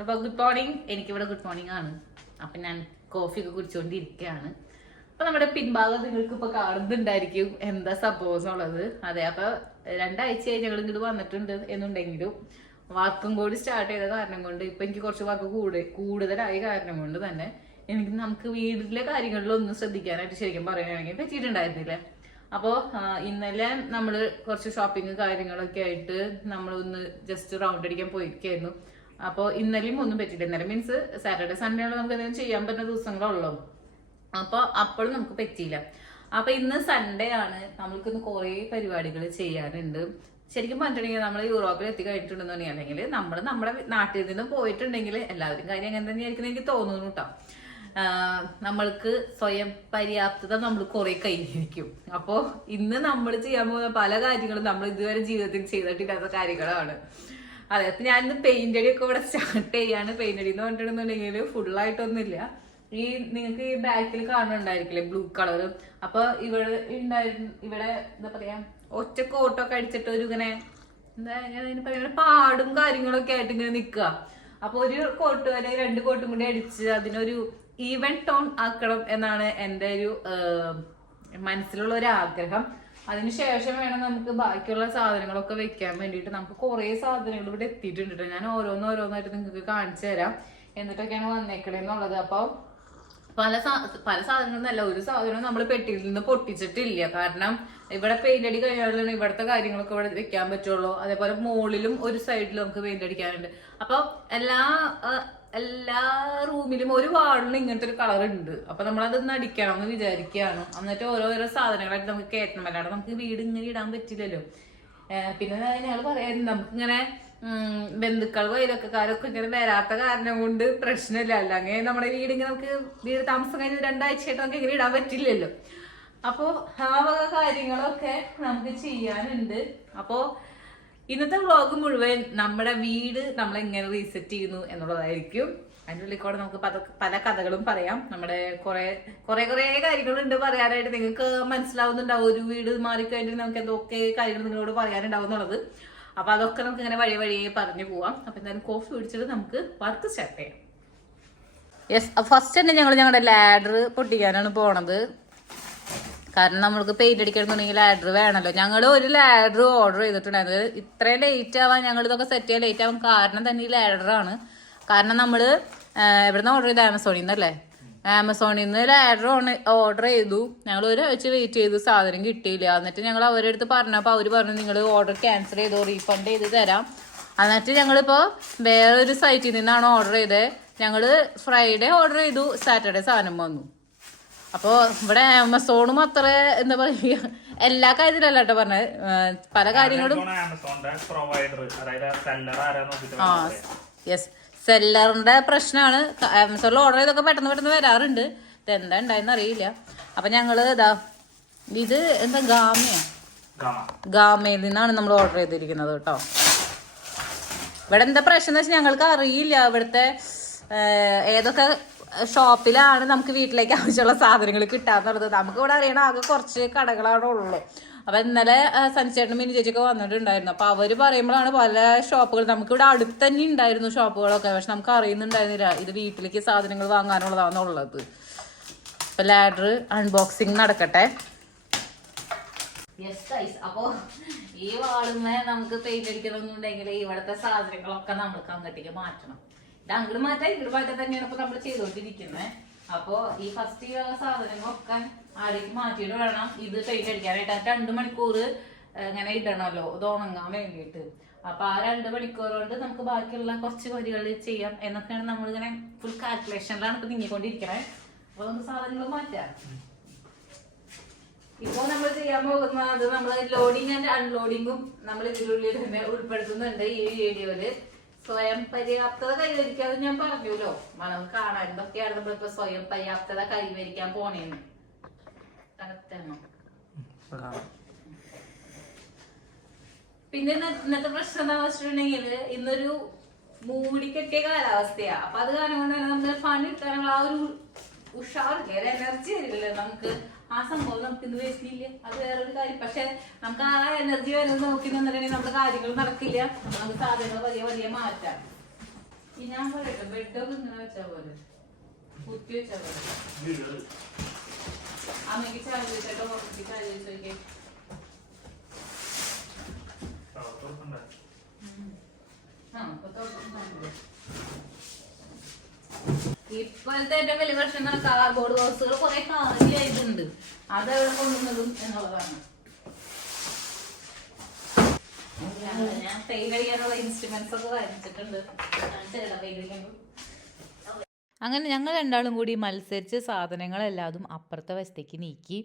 അപ്പൊ good morning. എനിക്കിവിടെ good morning ആണ്. അപ്പൊ ഞാൻ കോഫി ഒക്കെ കുടിച്ചുകൊണ്ടിരിക്കുകയാണ്. അപ്പൊ നമ്മുടെ പിൻഭാഗം നിങ്ങൾക്ക് ഇപ്പൊ കാണുന്നുണ്ടായിരിക്കും എന്താ സംഭവം എന്നുള്ളത്. അതെ, അപ്പൊ 2 ആഴ്ചയായി ഞങ്ങൾ ഇങ്ങോട്ട് വന്നിട്ടുണ്ട് എന്നുണ്ടെങ്കിലും വർക്കും കൂടി സ്റ്റാർട്ട് ചെയ്ത കാരണം കൊണ്ട് ഇപ്പൊ എനിക്ക് കുറച്ച് വർക്ക് കൂടുതലായ കാരണം കൊണ്ട് തന്നെ നമുക്ക് വീട്ടിലെ കാര്യങ്ങളിലൊന്നും ശ്രദ്ധിക്കാനായിട്ട് ശരിക്കും പറയുകയാണെങ്കിൽ പറ്റിയിട്ടുണ്ടായിരുന്നില്ല. അപ്പോൾ ഇന്നലെ നമ്മൾ കുറച്ച് ഷോപ്പിംഗ് കാര്യങ്ങളൊക്കെ ആയിട്ട് നമ്മളൊന്ന് ജസ്റ്റ് റൗണ്ട് അടിക്കാൻ പോയിരിക്കായിരുന്നു. അപ്പോൾ ഇന്നലെയും ഒന്നും പറ്റില്ല. ഇന്നലെ മീൻസ് സാറ്റർഡേ സൺഡേ ആണ് നമുക്ക് എന്തെങ്കിലും ചെയ്യാൻ പറ്റുന്ന ദിവസങ്ങളുള്ളൂ. അപ്പോൾ അപ്പോഴും നമുക്ക് പറ്റിയില്ല. അപ്പൊ ഇന്ന് സൺഡേ ആണ്. നമ്മൾക്കിന്ന് കുറേ പരിപാടികൾ ചെയ്യാനുണ്ട്. ശരിക്കും പറഞ്ഞിട്ടുണ്ടെങ്കിൽ നമ്മൾ യൂറോപ്പിൽ എത്തി കഴിഞ്ഞിട്ടുണ്ടെന്നുണ്ടെങ്കിൽ അല്ലെങ്കിൽ നമ്മൾ നമ്മുടെ നാട്ടിൽ നിന്ന് പോയിട്ടുണ്ടെങ്കിൽ എല്ലാവരും കാര്യം അങ്ങനെ തന്നെയായിരിക്കും എനിക്ക് തോന്നുന്നു കേട്ടോ. നമ്മൾക്ക് സ്വയം പര്യാപ്തത നമ്മൾ കുറെ കയ്യിരിക്കും. അപ്പോ ഇന്ന് നമ്മൾ ചെയ്യാൻ പോകുന്ന പല കാര്യങ്ങളും നമ്മൾ ഇതുവരെ ജീവിതത്തിൽ ചെയ്തിട്ടില്ലാത്ത കാര്യങ്ങളാണ്. അതെ, അപ്പൊ ഞാൻ ഇന്ന് പെയിന്റ് അടിയൊക്കെ ഇവിടെ സ്റ്റാർട്ട് ചെയ്യാണ്. പെയിന്റ് അടി എന്ന് പറഞ്ഞിട്ടുണ്ടെന്നുണ്ടെങ്കിൽ ഫുള്ളായിട്ടൊന്നുമില്ല. ഈ നിങ്ങൾക്ക് ഈ ബാക്കിൽ കാണുന്നുണ്ടായിരിക്കില്ലേ ബ്ലൂ കളർ. അപ്പൊ ഇവിടെ എന്താ പറയാ ഒറ്റ കോട്ടൊക്കെ അടിച്ചിട്ട് ഒരു ഇങ്ങനെ എന്താ പറയുക പാടും കാര്യങ്ങളൊക്കെ ആയിട്ട് ഇങ്ങനെ നിക്കുക. അപ്പൊ ഒരു കോട്ട് വരെ 2 കോട്ടും കൂടി അടിച്ച് അതിനൊരു ഈവൻ ടോൺ ആക്കണം എന്നാണ് എൻ്റെ ഒരു മനസ്സിലുള്ള ഒരു ആഗ്രഹം. അതിനുശേഷം വേണം നമുക്ക് ബാക്കിയുള്ള സാധനങ്ങളൊക്കെ വെക്കാൻ വേണ്ടിയിട്ട്. നമുക്ക് കുറെ സാധനങ്ങൾ ഇവിടെ എത്തിയിട്ടുണ്ട്. ഞാൻ ഓരോന്നായിട്ട് നിങ്ങൾക്ക് കാണിച്ചു തരാം എന്നിട്ടൊക്കെയാണ് വന്നേക്കണേന്നുള്ളത്. അപ്പൊ പല സാധനങ്ങളൊന്നല്ല, ഒരു സാധനവും നമ്മൾ പെട്ടിയിൽ നിന്ന് പൊട്ടിച്ചിട്ടില്ല. കാരണം ഇവിടെ പെയിന്റ് അടി കഴിഞ്ഞാലാണ് ഇവിടുത്തെ കാര്യങ്ങളൊക്കെ ഇവിടെ വെക്കാൻ പറ്റുള്ളൂ. അതേപോലെ മുകളിലും ഒരു സൈഡിൽ നമുക്ക് പെയിന്റ് അടിക്കാനുണ്ട്. അപ്പൊ എല്ലാ റൂമിലും ഒരു വാളിലും ഇങ്ങനത്തെ ഒരു കളർ ഉണ്ട്. അപ്പൊ നമ്മളതൊന്ന് അടിക്കണം എന്ന് വിചാരിക്കുകയാണ്. എന്നിട്ട് ഓരോരോ സാധനങ്ങളായിട്ട് നമുക്ക് കയറ്റണം. അല്ലാതെ നമുക്ക് വീട് ഇങ്ങനെ ഇടാൻ പറ്റില്ലല്ലോ. പിന്നെ ഞങ്ങൾ പറയാൻ നമുക്കിങ്ങനെ ബന്ധുക്കൾ വൈലൊക്കെക്കാരൊക്കെ ഇങ്ങനെ വരാത്ത കാരണം കൊണ്ട് പ്രശ്നമില്ല. അങ്ങനെ നമ്മുടെ വീടിങ്ങനെ നമുക്ക് വീട് താമസം കഴിഞ്ഞ് 2 ആഴ്ചയായിട്ട് നമുക്ക് ഇങ്ങനെ ഇടാൻ പറ്റില്ലല്ലോ. അപ്പോ ആ വക കാര്യങ്ങളൊക്കെ നമുക്ക് ചെയ്യാനുണ്ട്. അപ്പോ ഇന്നത്തെ വ്ളോഗ് മുഴുവൻ നമ്മുടെ വീട് നമ്മൾ എങ്ങനെ റീസെറ്റ് ചെയ്യുന്നു എന്നുള്ളതായിരിക്കും. അതിൻ്റെ ഉള്ളിൽ കൂടെ നമുക്ക് പല കഥകളും പറയാം. നമ്മുടെ കുറെ കാര്യങ്ങളുണ്ട് പറയാനായിട്ട്. നിങ്ങൾക്ക് മനസ്സിലാവുന്നുണ്ടാവും ഒരു വീട് മാറിക്കഴിഞ്ഞിട്ട് നമുക്ക് എന്തൊക്കെ കാര്യങ്ങൾ നിങ്ങളോട് പറയാനുണ്ടാവും എന്നുള്ളത്. അപ്പൊ അതൊക്കെ നമുക്ക് ഇങ്ങനെ വഴിയെ പറഞ്ഞു പോവാം. അപ്പൊ എന്തായാലും കോഫി കുടിച്ചിട്ട് നമുക്ക് വർക്ക് സ്റ്റാർട്ട് ചെയ്യാം. യെസ്, ഫസ്റ്റ് തന്നെ ഞങ്ങളുടെ ലാഡർ പൊട്ടിക്കാനാണ് പോണത്. കാരണം നമ്മൾക്ക് പെയിന്റ് അടിക്കണമെന്നുണ്ടെങ്കിൽ ലാഡർ വേണമല്ലോ. ഞങ്ങൾ ഒരു ലാഡർ ഓർഡർ ചെയ്തിട്ടുണ്ടായത്. ഇത്രയും ലേറ്റ് ആവാൻ ഞങ്ങൾ ഇതൊക്കെ സെറ്റ് ചെയ്യാൻ ലേറ്റ് ആവാൻ കാരണം തന്നെ ഈ ലാഡറാണ്. കാരണം നമ്മള് എവിടുന്ന് ഓർഡർ ചെയ്ത് ആമസോണിൽ നിന്നല്ലേ. ആമസോണിൽ നിന്ന് ലാഡർ ഓർഡർ ചെയ്തു. ഞങ്ങൾ 1 ആഴ്ച വെയിറ്റ് ചെയ്തു, സാധനം കിട്ടിയില്ല. എന്നിട്ട് ഞങ്ങൾ അവരുടെ അടുത്ത് പറഞ്ഞപ്പോൾ അവർ പറഞ്ഞു നിങ്ങൾ ഓർഡർ ക്യാൻസൽ ചെയ്തോ, റീഫണ്ട് ചെയ്ത് തരാം. എന്നിട്ട് ഞങ്ങളിപ്പോ വേറൊരു സൈറ്റിൽ നിന്നാണ് ഓർഡർ ചെയ്തത്. ഞങ്ങള് ഫ്രൈഡേ ഓർഡർ ചെയ്തു, സാറ്റർഡേ സാധനം വന്നു. അപ്പൊ ഇവിടെ ആമസോണും അത്ര എന്താ പറയുക എല്ലാ കാര്യത്തിലല്ല കേട്ടോ പറഞ്ഞത്, പല കാര്യങ്ങളും. യെസ്, സെല്ലറിന്റെ പ്രശ്നമാണ്. ആമസോണിൽ ഓർഡർ ചെയ്തൊക്കെ പെട്ടെന്ന് വരാറുണ്ട്. ഇതെന്താ ഉണ്ടായെന്ന് അറിയില്ല. അപ്പൊ ഞങ്ങള് ഇത് എന്താ ഗാമയിൽ നിന്നാണ് നമ്മൾ ഓർഡർ ചെയ്തിരിക്കുന്നത് കേട്ടോ. ഇവിടെ എന്താ പ്രശ്നം എന്ന് വെച്ചാൽ ഞങ്ങൾക്ക് അറിയില്ല ഇവിടുത്തെ ഏതൊക്കെ ഷോപ്പിലാണ് നമുക്ക് വീട്ടിലേക്ക് ആവശ്യമുള്ള സാധനങ്ങൾ കിട്ടാന്നുള്ളത്. നമുക്ക് ഇവിടെ അറിയണ ആകെ കുറച്ച് കടകളാണ് ഉള്ളു. അപ്പൊ ഇന്നലെ സനിച്ചേട്ടനും മിനി ചേച്ചിയൊക്കെ വന്നിട്ടുണ്ടായിരുന്നു. അപ്പൊ അവര് പറയുമ്പോഴാണ് പല ഷോപ്പുകൾ നമുക്ക് ഇവിടെ അടുത്ത് തന്നെ ഉണ്ടായിരുന്നു ഷോപ്പുകളൊക്കെ. പക്ഷെ നമുക്ക് അറിയുന്നുണ്ടായിരുന്നില്ല ഇത് വീട്ടിലേക്ക് സാധനങ്ങൾ വാങ്ങാനുള്ളതാണെന്നുള്ളത്. അപ്പൊ ലാഡർ അൺബോക്സിങ് നടക്കട്ടെ. യെസ് ഗൈസ്, അപ്പൊ ഈ വാളുമേ നമുക്ക് പെയിന്റ് അടിക്കണമെന്നുണ്ടെങ്കിൽ ഇവിടുത്തെ സാധനങ്ങളൊക്കെ നമുക്ക് അങ്ങോട്ടേക്ക് മാറ്റണം. ഇത് അങ്ങോട്ട് മാറ്റാൻ തന്നെയാണ് ഇപ്പൊ നമ്മൾ ചെയ്തോണ്ടിരിക്കുന്നത്. അപ്പൊ ഈ ഫസ്റ്റ് സാധനങ്ങളൊക്കെ ആടേക്ക് മാറ്റിയിട്ട് വേണം ഇത് പെയിന്റ് അടിക്കാനായിട്ട്. 2 മണിക്കൂർ ഇങ്ങനെ ഇടണമല്ലോ ഇത് ഉണങ്ങാൻ വേണ്ടിയിട്ട്. അപ്പൊ ആ 2 മണിക്കൂർ കൊണ്ട് നമുക്ക് ബാക്കിയുള്ള കുറച്ച് വരികൾ ചെയ്യാം എന്നൊക്കെയാണ് നമ്മളിങ്ങനെ ഫുൾ കാൽക്കുലേഷനിലാണ് ഇപ്പൊ നീങ്ങിക്കൊണ്ടിരിക്കണേ. അപ്പൊ നമുക്ക് സാധനങ്ങൾ മാറ്റാം. ഇപ്പൊ നമ്മൾ ചെയ്യാൻ പോകുന്നത് നമ്മൾ ലോഡിങ് ആൻഡ് അൺലോഡിങ്ങും നമ്മൾ ഇതിനുള്ളിൽ തന്നെ ഉൾപ്പെടുത്തുന്നുണ്ട് ഈ വീഡിയോയില്. സ്വയം പര്യാപ്തത കൈവരിക്കാതെ ഞാൻ പറഞ്ഞല്ലോ. നമുക്ക് കാണാൻ എന്തൊക്കെയാണ് നമ്മളിപ്പോ സ്വയം പര്യാപ്തത കൈവരിക്കാൻ പോണേന്ന്. പിന്നെ ഇന്നത്തെ പ്രശ്നം എന്താ വെച്ചിട്ടുണ്ടെങ്കിൽ ഇന്നൊരു മൂടിക്കെട്ടിയ കാലാവസ്ഥയാ. അപ്പൊ അത് കാരണം കൊണ്ട് തന്നെ നമുക്ക് പണി എടുക്കാനുള്ള ആ ഒരു ഉഷാറില്ല, ഒരു എനർജി വരില്ല നമുക്ക്. ആ സംഭവം നമുക്ക് ഇന്ന് വരുന്നില്ല, അത് വേറൊരു കാര്യം. പക്ഷെ നമുക്ക് ആ എനർജി വരുന്നത് നോക്കി നിന്നിട്ടുണ്ടെങ്കിൽ നമ്മുടെ കാര്യങ്ങൾ നടക്കില്ല. നമുക്ക് സാധനങ്ങൾ വലിയ മാറ്റാം. ഞാൻ പറയട്ടെ, ബെഡൊക്കെ ഇങ്ങനെ വെച്ചാ പോലെ കുത്തി വെച്ചാ പോലെ. അമ്മയ്ക്ക് ചായ ചോദിച്ചോ, കുറച്ച് ചായ ചോദിച്ചോക്കെ. ഇപ്പോഴത്തെ ഏറ്റവും വലിയ പ്രശ്നം കാർഡ്ബോർഡ് ബോക്സുകൾ കുറെ കാലിയായിട്ടുണ്ട്. അതെവിടെ കൊണ്ടുവന്നതും എന്നുള്ളതാണ്. ഞാൻ പെയിന്റ് അടിക്കാനുള്ള ഇൻസ്ട്രുമെന്റ്സ് ഒക്കെ വാങ്ങിച്ചിട്ടുണ്ട്. അങ്ങനെ ഞങ്ങൾ രണ്ടാളും കൂടി മത്സരിച്ച് സാധനങ്ങളെല്ലാതും അപ്പുറത്തെ വശത്തേക്ക് നീക്കി.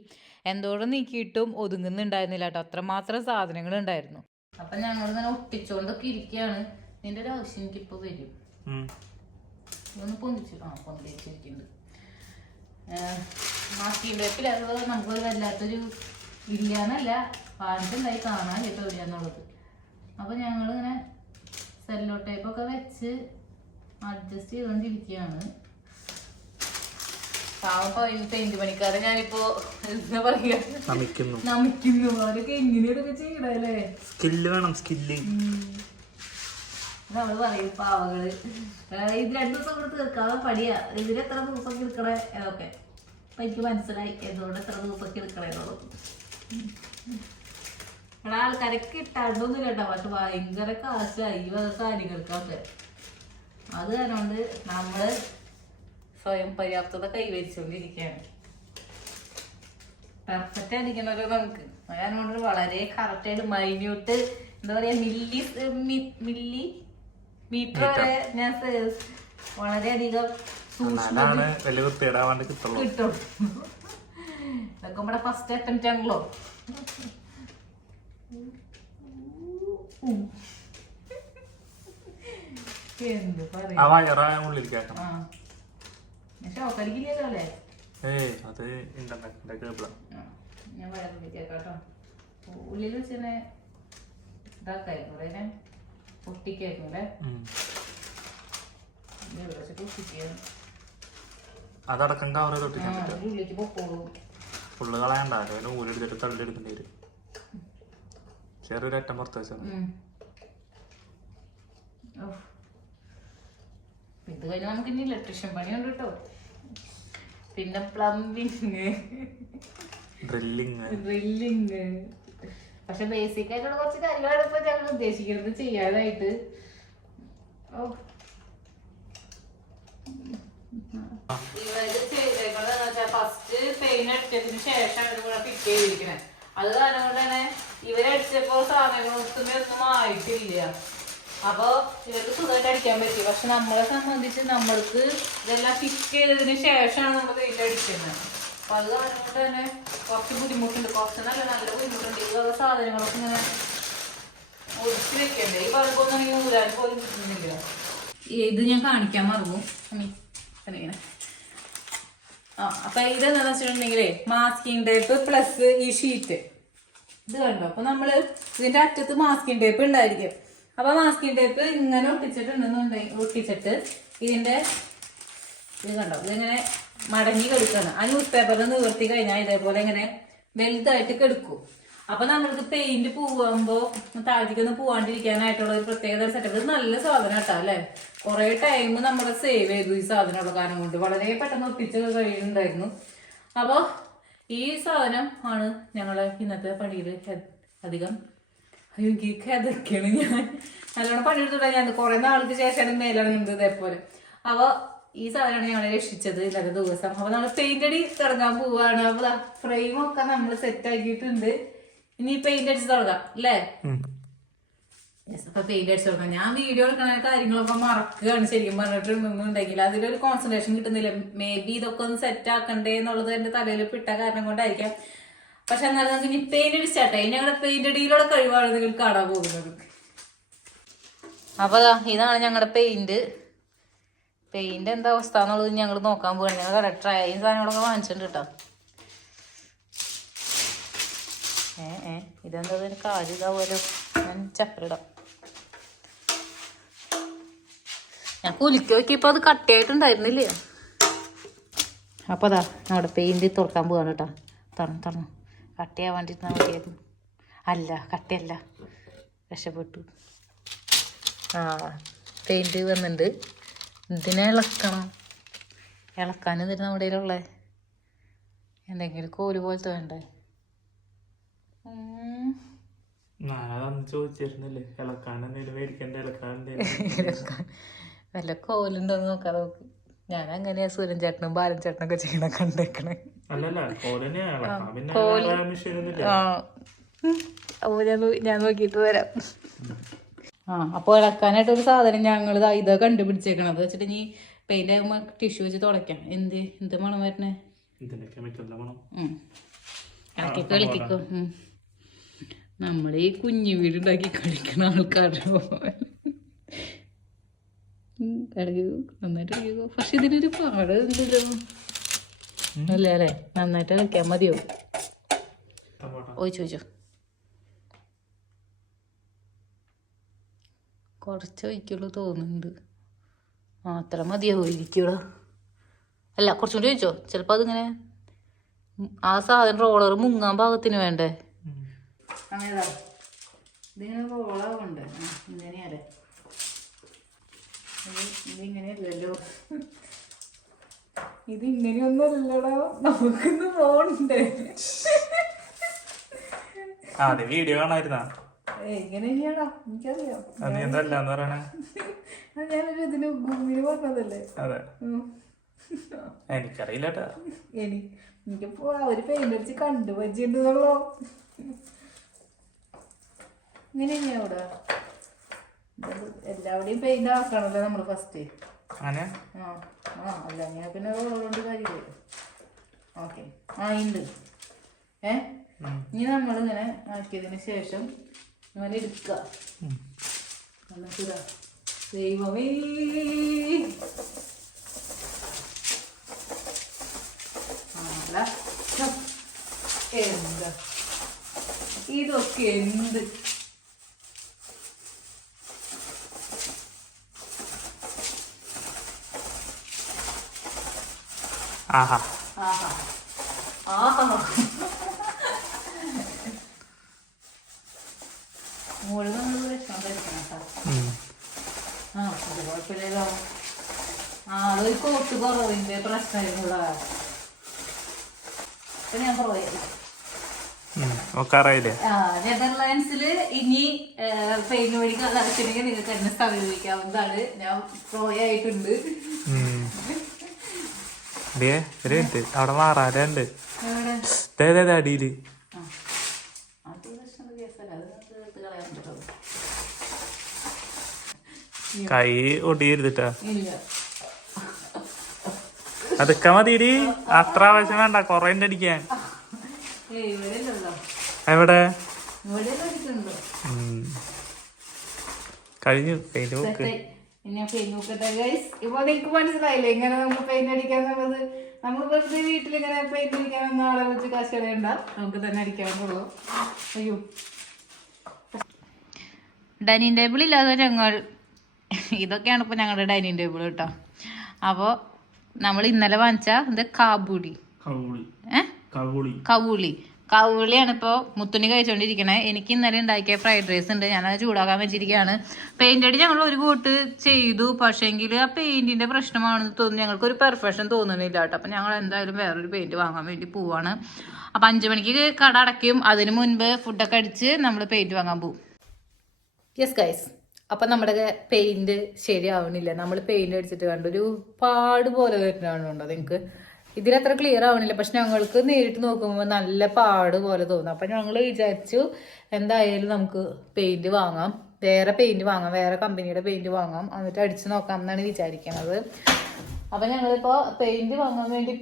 എന്തോരം നീക്കിയിട്ടും ഒതുങ്ങുന്നുണ്ടായിരുന്നില്ല കേട്ടോ, അത്രമാത്രം സാധനങ്ങൾ ഉണ്ടായിരുന്നു. അപ്പൊ ഞങ്ങൾ ഇങ്ങനെ ഒട്ടിച്ചോണ്ടൊക്കെ ഇരിക്കുകയാണ്. നിന്റെ ഒരു ആവശ്യം എനിക്കിപ്പോ വരും. ഒന്ന് പൊന്തിച്ചിരിക്കുന്നുണ്ട്. മാസ്കിംഗ് ടേപ്പിൽ അത് നമുക്ക് വല്ലാത്തൊരു ഇല്ലാന്നല്ല, പാട്ടുണ്ടായി കാണാൻ കേട്ടോ എവിടെയാന്നുള്ളത്. അപ്പൊ ഞങ്ങളിങ്ങനെ സെല്ലോ ടേപ്പൊക്കെ വെച്ച് അഡ്ജസ്റ്റ് ചെയ്തോണ്ടിരിക്കുകയാണ്. പാവം പെയിന്റ് പണിക്കാരെ ഞാനിപ്പോ എന്താ പറയാ നമിക്കുന്നു. അവരൊക്കെ എങ്ങനെയൊക്കെ ചെയ്യണല്ലേ, സ്കില്ല് വേണം, സ്കില്ല്. നമ്മള് പറയും പാവങ്ങള് ഇത് 2 ദിവസം കൂടെ തീർക്കാതെ പടിയാ, ഇതിന് എത്ര ദിവസം എടുക്കണേ എന്നൊക്കെ. അപ്പൊ എനിക്ക് മനസ്സിലായി എന്തുകൊണ്ട് എത്ര ദിവസമൊക്കെ എടുക്കണേന്നുള്ളത്. ഇവിടെ ആൾക്കാരൊക്കെ ഇട്ടാണ്ടൊന്നുമില്ല കേട്ടോ, പക്ഷെ ഭയങ്കര കാശായി ഈ വക കാര്യങ്ങൾക്കൊക്കെ. അത് കാരണം നമ്മള് സ്വയം പര്യാപ്തത കൈവരിച്ചുകൊണ്ടിരിക്കുകയാണ്. പെർഫെക്റ്റ് അടിക്കണല്ലോ നമുക്ക്. അതുകൊണ്ട് വളരെ കറക്റ്റായിട്ട് മൈന്യൂട്ട് എന്താ പറയാ മില്ലി മീറ്റർ വരെ ഞാൻ വളരെയധികം കിട്ടും. ഇതൊക്കെ നമ്മുടെ ഫസ്റ്റ് അറ്റംപ്റ്റ് ആണല്ലോ. എന്ത് പറയാ, ഷോക്കടിക്കില്ലല്ലോ അല്ലേ? ഞാൻ വയറിലേക്കാട്ടോ ഉള്ളിൽ വെച്ചെ ഇതാക്കായിരുന്നു അല്ലേ, പൊട്ടിക്കായിരുന്നു അല്ലേ? അതടക്കം കവറ് ഉള്ളിലേക്ക് പൊക്കോളൂ. ഫുള്ള് കളയണ്ട, ഊരെടുത്തിട്ട് തള്ളിയെടുക്കേണ്ടി വരും. ചെറിയൊരു അറ്റം പുറത്ത് വെച്ചാൽ ഇത് കഴിഞ്ഞാൽ നമുക്ക് ഇനി ഇലക്ട്രീഷ്യൻ പണിയുണ്ട് കേട്ടോ. പിന്നെ പ്ലംബിങ്, ഡ്രില്ലിങ്. പക്ഷെ ബേസിക് ആയിട്ടുള്ള കുറച്ച് കാര്യങ്ങളാണ് ഇപ്പൊ ഞങ്ങൾ ഉദ്ദേശിക്കുന്നത് ചെയ്യാനായിട്ട്. ഇവര് ചെയ്തേക്കുന്നത് ഫസ്റ്റ് പെയിന്റ് അടിച്ചതിന് ശേഷമാണ് ഇവിടെ ഫിറ്റ് ചെയ്തിരിക്കുന്നത്. അത് കാരണം കൊണ്ട് തന്നെ ഇവരടിച്ചപ്പോ സാധനങ്ങളൊന്നും ഒന്നും ആയിട്ടില്ല. അപ്പൊ ഇവർക്ക് സുഖമായിട്ട് അടിക്കാൻ പറ്റി. പക്ഷെ നമ്മളെ സംബന്ധിച്ച് നമ്മൾക്ക് ഇതെല്ലാം ഫിറ്റ് ചെയ്തതിന് ശേഷമാണ് നമ്മൾ പെയിന്റ് അടിക്കുന്നത്. അപ്പൊ അത് കാരണം കൊണ്ട് തന്നെ കുറച്ച് ബുദ്ധിമുട്ടുണ്ട്. കുറച്ച് നല്ല ബുദ്ധിമുട്ടുണ്ട്. ഈ വക സാധനങ്ങളൊക്കെ ഇങ്ങനെ ഒഴിച്ച് വെക്കണ്ടേ. ഈ ബൾബൊന്നും ഇങ്ങനെ ഊരാൻ പോലും കിട്ടുന്നില്ല. ഇത് ഞാൻ കാണിക്കാൻ മറന്നു. അപ്പൊ ഇതെന്താന്ന് വെച്ചിട്ടുണ്ടെങ്കിലേ മാസ്കിംഗ് ടേപ്പ് പ്ലസ് ഈ ഷീറ്റ് ഇത് കണ്ടോ. അപ്പൊ നമ്മള് ഇതിന്റെ അറ്റത്ത് മാസ്കിംഗ് ടേപ്പ് ഉണ്ടായിരിക്കും. അപ്പൊ മാസ്കിംഗ് ടേപ്പ് ഇങ്ങനെ ഒട്ടിച്ചിട്ട് ഇതിന്റെ ഇത് കണ്ടോ, ഇതിങ്ങനെ മടങ്ങി കെടുക്കണം. ആ ന്യൂസ് പേപ്പറിൽ നിവർത്തി കഴിഞ്ഞാൽ ഇതേപോലെ ഇങ്ങനെ വലുതായിട്ട് കെടുക്കും. അപ്പൊ നമ്മൾക്ക് പെയിന്റ് പോവുമ്പോ താഴത്തേക്കൊന്നും പോവാണ്ടിരിക്കാനായിട്ടുള്ള ഒരു പ്രത്യേകത സെറ്റപ്പ്. ഇത് നല്ല സാധനം കേട്ടോ അല്ലെ. കുറെ ടൈം നമ്മളെ സേവ് ചെയ്തു ഈ സാധനമുള്ള കാരണം കൊണ്ട്. വളരെ പെട്ടെന്ന് ഒട്ടിച്ച് കഴിയുന്നുണ്ടായിരുന്നു. അപ്പൊ ഈ സാധനം ആണ് ഞങ്ങളെ ഇന്നത്തെ പണിയിൽ അധികം അതൊക്കെയാണ്. ഞാൻ നല്ലോണം പണിയെടുത്തിട്ടാ ഞാൻ കുറെ നാൾക്ക് ശേഷമാണ് മേലാണ് ഇതേപോലെ. അപ്പൊ ഈ സാധനമാണ് ഞങ്ങളെ രക്ഷിച്ചത് ഇന്നത്തെ ദിവസം. അപ്പൊ നമ്മൾ പെയിന്റ് അടി തുടങ്ങാൻ പോവാണ്. അപ്പൊ ഫ്രെയിമൊക്കെ നമ്മൾ സെറ്റ് ആക്കിയിട്ടുണ്ട്. ഇനി പെയിന്റ് അടിച്ച് തുടങ്ങാം അല്ലേ? അപ്പൊ പെയിന്റ് അടിച്ച് തുടങ്ങാം. ഞാൻ വീഡിയോ എടുക്കണ കാര്യങ്ങളൊക്കെ മറക്കുകയാണ് ശരിക്കും പറഞ്ഞിട്ടുണ്ടെങ്കിൽ. അതിലൊരു കോൺസെൻട്രേഷൻ കിട്ടുന്നില്ല. മേ ബി ഇതൊക്കെ ഒന്ന് സെറ്റ് ആക്കണ്ടേ എന്നുള്ളത് എന്റെ തലയിൽ പിട്ട കാരണം കൊണ്ടായിരിക്കാം. പക്ഷെ എന്നാലും നമുക്ക് ഇനി പെയിന്റ് അടിച്ചാട്ടെ. ഞങ്ങളുടെ പെയിന്റ് അടിയിലുള്ള കഴിവാണ് നിങ്ങൾ കാണാൻ പോകുന്നത്. അപ്പൊ ഇതാണ് ഞങ്ങളുടെ പെയിന്റ് എന്താ അവസ്ഥ എന്നുള്ളത് ഞങ്ങൾ നോക്കാൻ പോകണം. ഞങ്ങൾ ട്രൈയും സാധനങ്ങളൊക്കെ വാങ്ങിച്ചിട്ടുണ്ട് കേട്ടോ. ഇതെന്താ കാര്യം ഇതാവുമല്ലോ. ഞാൻ ചപ്പറിടാം. ഞാൻ കുലിക്ക് നോക്കിയപ്പോ അത് കട്ടിയായിട്ടുണ്ടായിരുന്നില്ലേ. അപ്പൊ നമ്മുടെ പെയിന്റ് തുറക്കാൻ പോവാണ് കേട്ടോ. തുറന്നു കട്ടിയാൻ വേണ്ടിയിരുന്നാ മതിയായിരുന്നു. അല്ല കട്ടിയല്ല, രക്ഷപ്പെട്ടു. പെയിന്റ് വന്നിട്ടുണ്ട്. ഇതിനെ ഇളക്കണം. ഇളക്കാൻ ഇതിന് നമ്മുടെ കയ്യിലുള്ള എന്തെങ്കിലും കോല് പോലത്തെ വേണ്ടേ? ഞാനതൊന്നും ചോദിച്ചിരുന്നില്ലേ, ഇളക്കാൻ എന്തെങ്കിലും മേടിക്കണ്ട, വല്ല കോലുണ്ടോന്ന് നോക്കാൻ നോക്ക്. ഞാൻ അങ്ങനെയാ സൂര്യൻ ചേട്ടനും ബാലൻ ചേട്ടനൊക്കെ ചെയ്യണ കണ്ടേക്കണേ. ഞാൻ നോക്കിട്ട് വരാം. അപ്പൊ ഇളക്കാനായിട്ട് ഒരു സാധനം ഞങ്ങൾ ഇതാ കണ്ടുപിടിച്ചേക്കണം. അത് വെച്ചിട്ട് ഇനി പെയിന്റ് ആകുമ്പോ ടിഷ്യൂ വെച്ച് തുടയ്ക്കാം. എന്ത് മണം വരണേ? കളിക്കോ. നമ്മളീ കുഞ്ഞു വീടുണ്ടാക്കി കളിക്കണ ആൾക്കാരുടെ നന്നായിട്ട് കളിക്കോ. പക്ഷെ ഇതിനൊരു പാട് ഉണ്ടല്ലോ അല്ലേ? അല്ലേ, നന്നായിട്ട് കളിക്കാൻ മതിയോ? ചോദിച്ചോ. കുറച്ച് ഒഴിക്കുള്ളൂ തോന്നുന്നുണ്ട്. അത്ര മതിയാവോ? ഇരിക്കൂടാ. അല്ല, കുറച്ചുകൂടി ചോദിച്ചോ. ചിലപ്പോൾ അതിങ്ങനെ ആ സാധനം റോളർ മുങ്ങാൻ പാകത്തിന് വേണ്ടേ? അങ്ങനെ ഇതിങ്ങനെ റോളാവുണ്ട്. ഇങ്ങനെയല്ലേ? ഇതിങ്ങനെയല്ലല്ലോ. ഇതിങ്ങനെയൊന്നുമല്ലടാ. നമുക്കിന്ന് പോണ്ടേ? വീഡിയോ കാണായിരുന്നാ? എങ്ങനെയാടാ? എനിക്കറിയാം. ഞാനൊരു ഇതിന് ഭൂമിയിൽ പറഞ്ഞതല്ലേ. അതെ, എനിക്കറിയില്ല. എനിക്കിപ്പോ അവര് പെയിന്റ് അടിച്ച് കണ്ടുപരിച്ചിട്ടുണ്ടല്ലോ. ഇങ്ങനെയാ അവിടെ എല്ലാവരുടെയും പെയിന്റ് ആക്കണല്ലോ നമ്മള് ഫസ്റ്റ്. അല്ല ഞാൻ പിന്നെ കൊണ്ട് കാര്യമില്ല. ഓക്കെ, ഉണ്ട്. ഇനി നമ്മളിങ്ങനെ ആക്കിയതിന് ശേഷം അങ്ങനെ എടുക്കുക. എന്നിട്ട് ദൈവമേ, എന്താ ഇതൊക്കെ? എന്ത് ആഹാ ആഹാ ആഹാ. മുഴുവൻ വിഷമം കഴിക്കണം കേട്ടോ. അത് കുഴപ്പമില്ലല്ലോ. അതൊരു കോട്ട് കുറവിന്റെ പ്രശ്നമായിരുന്നുള്ള ഞാൻ കുറവായി. നെതർലാൻഡ്സില് ഇനി പെയിന്റ് മേടിക്കാൻ ആവശ്യമുണ്ടെങ്കിൽ നിങ്ങൾക്ക് എന്നെ സമീപിക്കാവുന്നതാണ്. ഞാൻ പ്രോയായിട്ടുണ്ട്. അവിടെ മാറാനുണ്ട് അടിയില്. കൈ ഒടിയരുതിട്ടാ. അതൊക്കെ മതിരി, അത്ര ആവശ്യം വേണ്ട. കൊറേ അടിക്കാൻ. എവിടെ കഴിഞ്ഞു പെയിന്റ് ബുക്ക്. ഇപ്പൊ നിങ്ങക്ക് മനസ്സിലായില്ലേ ഇങ്ങനെ നമുക്ക് പെയിന്റ് അടിക്കാന്നുള്ളത്? നമ്മൾ വെറുതെ വീട്ടിലിങ്ങനെ പെയിന്റ് അടിക്കാനൊന്നും ആളെ വെച്ച് കാശ് കളയണ്ട, നമുക്ക് തന്നെ അടിക്കാവുന്നുള്ളൂ. അയ്യോ, ഡൈനിങ് ടേബിൾ ഇല്ലാതെ ഞങ്ങൾ ഇതൊക്കെയാണ് ഇപ്പൊ ഞങ്ങളുടെ ഡൈനിങ് ടേബിൾ കേട്ടോ. അപ്പോൾ നമ്മൾ ഇന്നലെ വാങ്ങിച്ച ഇത് കവുളിയാണ് ഇപ്പോൾ മുത്തുണി കഴിച്ചോണ്ടിരിക്കണേ. എനിക്ക് ഇന്നലെ ഉണ്ടാക്കിയ ഫ്രൈഡ് റൈസ് ഉണ്ട്, ഞാനത് ചൂടാക്കാൻ വെച്ചിരിക്കുകയാണ്. പെയിന്റ് അടി ഞങ്ങൾ ഒരു കൂട്ട് ചെയ്തു, പക്ഷേങ്കിൽ ആ പെയിന്റിന്റെ പ്രശ്നമാണെന്ന് തോന്നുന്നു. ഞങ്ങൾക്കൊരു പെർഫെക്ഷൻ തോന്നുന്നില്ല കേട്ടോ. അപ്പം ഞങ്ങൾ എന്തായാലും വേറൊരു പെയിന്റ് വാങ്ങാൻ വേണ്ടി പോവാണ്. അപ്പം 5 മണിക്ക് കട അടയ്ക്കും. അതിന് മുൻപ് ഫുഡൊക്കെ അടിച്ച് നമ്മൾ പെയിന്റ് വാങ്ങാൻ പോകും. യെസ് ഗൈസ്, അപ്പം നമ്മുടെ പെയിന്റ് ശരിയാവണില്ല. നമ്മൾ പെയിന്റ് അടിച്ചിട്ട് കണ്ടൊരു പാട് പോലെ വരുന്നതാണുണ്ടോ നിങ്ങൾക്ക്? ഇതിലത്ര ക്ലിയർ ആവണില്ല, പക്ഷെ ഞങ്ങൾക്ക് നേരിട്ട് നോക്കുമ്പോൾ നല്ല പാട് പോലെ തോന്നും. അപ്പം ഞങ്ങൾ വിചാരിച്ചു എന്തായാലും നമുക്ക് പെയിന്റ് വാങ്ങാം, വേറെ പെയിന്റ് വാങ്ങാം, വേറെ കമ്പനിയുടെ പെയിന്റ് വാങ്ങാം, എന്നിട്ട് അടിച്ച് നോക്കാം എന്നാണ് വിചാരിക്കണത്. അപ്പം ഞങ്ങളിപ്പോൾ പെയിന്റ് വാങ്ങാൻ വേണ്ടി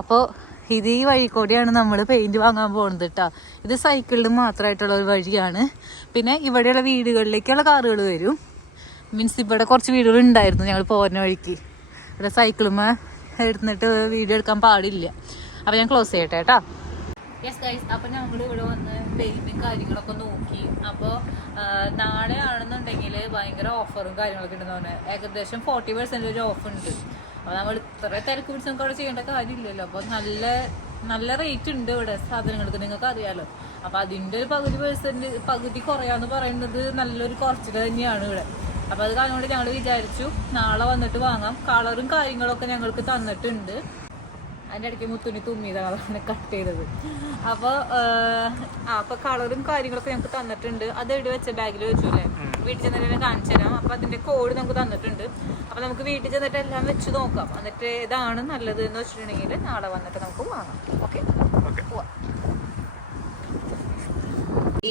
അപ്പോൾ ഇത് ഈ വഴി കൂടിയാണ് നമ്മൾ പെയിന്റ് വാങ്ങാൻ പോകുന്നത് കേട്ടോ. ഇത് സൈക്കിളിന് മാത്രമായിട്ടുള്ള ഒരു വഴിയാണ്. പിന്നെ ഇവിടെയുള്ള വീടുകളിലേക്കുള്ള കാറുകൾ വരും. മീൻസ് ഇവിടെ കുറച്ച് വീടുകൾ ഉണ്ടായിരുന്നു ഞങ്ങൾ പോകുന്ന വഴിക്ക്. ഇവിടെ സൈക്കിളുമ്മ എടുത്തിട്ട് വീഡിയോ എടുക്കാൻ പാടില്ല. അപ്പം ഞാൻ ക്ലോസ് ചെയ്യട്ടെ കേട്ടോ. യെസ് ഗൈസ്, അപ്പം ഞങ്ങൾ ഇവിടെ വന്ന് പെയിന്റും കാര്യങ്ങളൊക്കെ നോക്കി. അപ്പോൾ നാളെ ആണെന്നുണ്ടെങ്കിൽ ഭയങ്കര ഓഫറും കാര്യങ്ങളൊക്കെ ഉണ്ടെന്ന് ഏകദേശം 40% ഓഫ് ഉണ്ട്. അപ്പോൾ നമ്മൾ ഇത്ര തിരക്ക് പിടിച്ച് നമുക്ക് അവിടെ ചെയ്യേണ്ട കാര്യമില്ലല്ലോ. അപ്പോൾ നല്ല റേറ്റ് ഉണ്ട് ഇവിടെ സാധനങ്ങൾക്ക്, നിങ്ങൾക്ക് അറിയാമല്ലോ. അപ്പോൾ അതിൻ്റെ ഒരു പകുതി കുറയാന്ന് പറയുന്നത് നല്ലൊരു കുറച്ചിൽ തന്നെയാണ് ഇവിടെ. അപ്പോൾ അത് കാരണം ഞങ്ങൾ വിചാരിച്ചു നാളെ വന്നിട്ട് വാങ്ങാം. കളറും കാര്യങ്ങളൊക്കെ ഞങ്ങൾക്ക് തന്നിട്ടുണ്ട്. അതിൻ്റെ ഇടയ്ക്ക് മുത്തുണി തുമ്മിയതാണ്, അതാണ് കട്ട് ചെയ്തത്. അപ്പോൾ കളറും കാര്യങ്ങളൊക്കെ ഞങ്ങൾക്ക് തന്നിട്ടുണ്ട്. അത് എവിടെ വെച്ച ബാഗിൽ വെച്ചു അല്ലേ, വീട്ടിൽ ചെന്നിട്ട് കാണിച്ചു തരാം. അപ്പോൾ അതിൻ്റെ കോഡ് നമുക്ക് തന്നിട്ടുണ്ട്. അപ്പോൾ നമുക്ക് വീട്ടിൽ ചെന്നിട്ട് എല്ലാം വെച്ച് നോക്കാം. എന്നിട്ട് ഏതാണ് നല്ലത് എന്ന് വെച്ചിട്ടുണ്ടെങ്കിൽ നാളെ വന്നിട്ട് നമുക്ക് വാങ്ങാം. ഓക്കെ, പോവാം.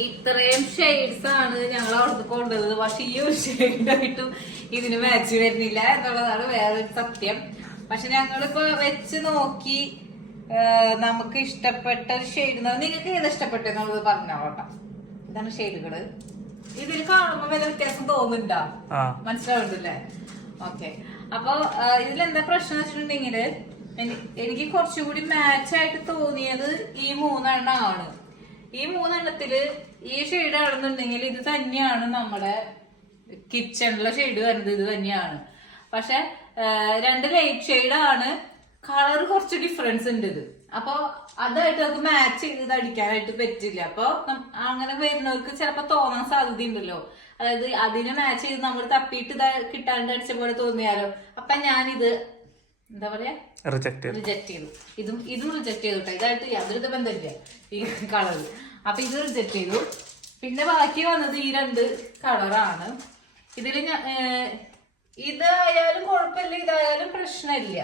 ഇത്രയും ഷെയ്ഡ്സ് ആണ് ഞങ്ങൾ അവിടുത്തെ കൊണ്ടുവന്നത്. പക്ഷെ ഈ ഒരു ഷെയ്ഡായിട്ടും ഇതിന് മാച്ച് വരുന്നില്ല എന്നുള്ളതാണ് വേറൊരു സത്യം. പക്ഷെ ഞങ്ങളിപ്പോ വെച്ച് നോക്കി നമുക്ക് ഇഷ്ടപ്പെട്ട ഒരു ഷെയ്ഡ്, നിങ്ങൾക്ക് ഏത് ഇഷ്ടപ്പെട്ടെന്നുള്ളത് പറഞ്ഞോട്ടെ. ഇതാണ് ഷെയ്ഡുകള്. ഇതിൽ കാണുമ്പോ വല്ല വ്യത്യാസം തോന്നുന്നുണ്ടോ? മനസ്സിലാവുന്നുണ്ടല്ലേ? ഓക്കെ. അപ്പൊ ഇതിലെന്താ പ്രശ്നം വെച്ചിട്ടുണ്ടെങ്കില് എനിക്ക് കുറച്ചുകൂടി മാച്ച് ആയിട്ട് തോന്നിയത് ഈ 3 എണ്ണമാണ്. ഈ 3 എണ്ണത്തില് ഈ ഷെയ്ഡ് ആണെന്നുണ്ടെങ്കിൽ ഇത് തന്നെയാണ് നമ്മുടെ കിച്ചണിലെ ഷെയ്ഡ് വരുന്നത്, ഇത് തന്നെയാണ്. പക്ഷെ 2 ലൈറ്റ് ഷെയ്ഡ് ആണ്. കളർ കുറച്ച് ഡിഫറൻസ് ഉണ്ട് ഇത്. അപ്പൊ അതായിട്ട് നമുക്ക് മാച്ച് ചെയ്ത് അടിക്കാനായിട്ട് പറ്റില്ല. അപ്പൊ അങ്ങനെ വരുന്നവർക്ക് ചിലപ്പോ തോന്നാൻ സാധ്യതയുണ്ടല്ലോ, അതായത് അതിനെ മാച്ച് ചെയ്ത് നമ്മൾ തപ്പിയിട്ട് കിട്ടാണ്ട് അടിച്ച പോലെ തോന്നിയാലോ. അപ്പൊ ഞാനിത് എന്താ പറയാ റിജക്ട് ചെയ്തു. ഇതും റിജക്ട് ചെയ്തു കേട്ടോ. ഇതായിട്ട് യാതൊരു ബന്ധമില്ല ഈ കളർ. അപ്പൊ ഇത് റിജക്ട് ചെയ്തു. പിന്നെ ബാക്കി വന്നത് ഈ 2 കളറാണ്. ഇതില് ഇതായാലും കുഴപ്പമില്ല, ഇതായാലും പ്രശ്നമില്ല.